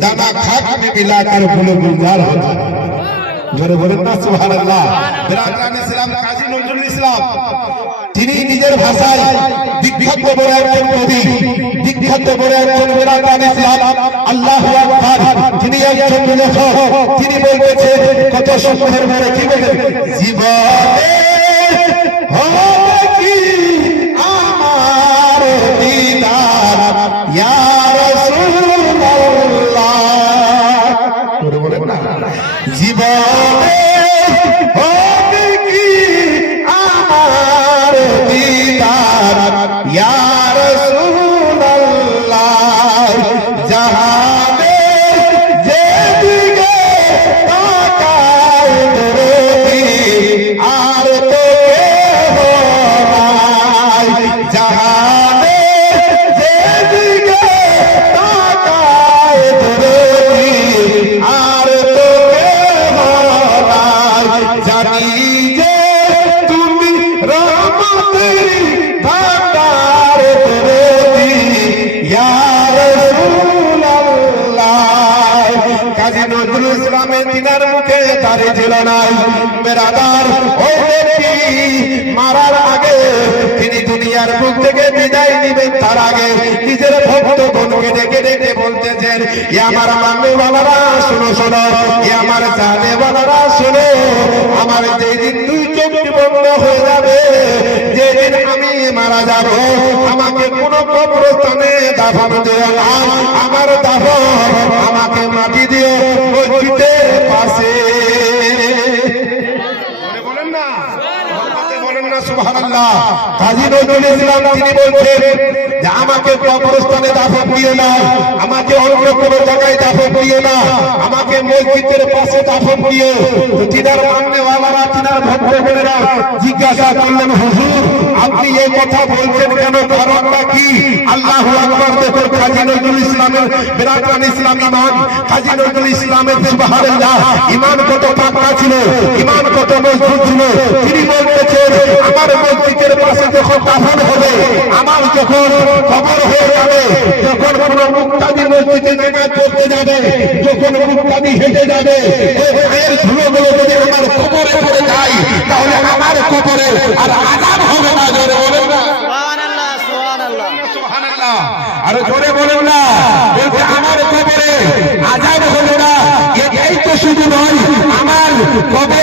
दाना खाक में मिलाकर फूलों गुलजार होता है। जोरे बोलें ना सुभान अल्लाह। बिरादरान इस्लाम काजी नजरुल इस्लाम তিনি নিজের ভাষায় বিখ্যাত বড় একজন কবি, বিখ্যাত বড় একজন বিরাদরান ইসলাম আল্লাহু আকবার। তিনি একজন লেখক, তিনি বলতেছেন কত সুন্দর করে কি বলেন, জীবনে হবে কি আমার দিদার ইয়া রাসূলুল্লাহ। বলেন না জীবনে হবে কি আমার দিদার ইয়া রাসূলুল্লাহ। জাহানে যেদিকে তাকাই দরদি আর তো কেহ নাই। জাহানে যেদিকে তাকাই দরদি আর তো কেহ নাই। জানি যে তুমি রহমতের ভান্ডার দরদি ইয়া রাসূলুল্লাহ। কাজী নজরুল ইসলামের তিনার মুখে দাড়ি ছিল নাই। বেরাদার ওই ব্যক্তি মারার আগে, তিনি দুনিয়ার বুক থেকে বিদায় নিবেন তার আগে নিজের ভক্তগণকে ডেকে ডেকে বলতেছেন, এ আমার মাননেওয়ালারা শোনো শোনো, এ আমার জানেওয়ালারা শোনো, আমার যেদিন দুই চোখ বন্ধ হয়ে যাবে, যেদিন আমি মারা যাব, আমাকে কোন কবরস্থানে দাফন দিও না। আমার দাফন আমাকে মাটি দিও মসজিদের পাশে। বলেন না বলেন না সুবহানাল্লাহ। কাজী নজরুল ইসলাম তিনি বলছেন যে আমাকে কবরস্থানে দাফন দিও না, আমাকে অন্য কোনো জায়গায় দাফন দিও না, আমাকে মসজিদের পাশে দাফন দিও। তো তিনার মাননেওয়ালারা, তিনার ভক্তগণেরা জিজ্ঞাসা করলেন, হুজুর আপনি এই কথা বলছেন কেন, কারণটা কি? আল্লাহু আকবার। দেখুন কাজী নজরুল ইসলামের বিরাদরান ইসলাম ইমান, কাজী নজরুল ইসলামের সুবহানাল্লাহ ইমান কত পাক্কা ছিল, ইমান কত মজবুত ছিল। তিনি বলতেছেন আমার মসজিদের পাশে যখন দাফন হবে, আমার যখন কবর হয়ে যাবে, যখন কোন মুক্তাদি মসজিদে জায়গা করতে যাবে, যখন মুক্তাদি হেঁটে যাবে, ওই পায়ের ধুলোগুলো যদি আমার কবরে পড়ে যায়, তাহলে আমার কবরে আর আযাব হবে না। জোরে বলেন না সুবহানাল্লাহ, সুবহানাল্লাহ, সুবহানাল্লাহ। আর জোরে বলেন না, বলতে আমার কবরে আযাব হবে না। এটাই তো শুধু নয়, আমার কবর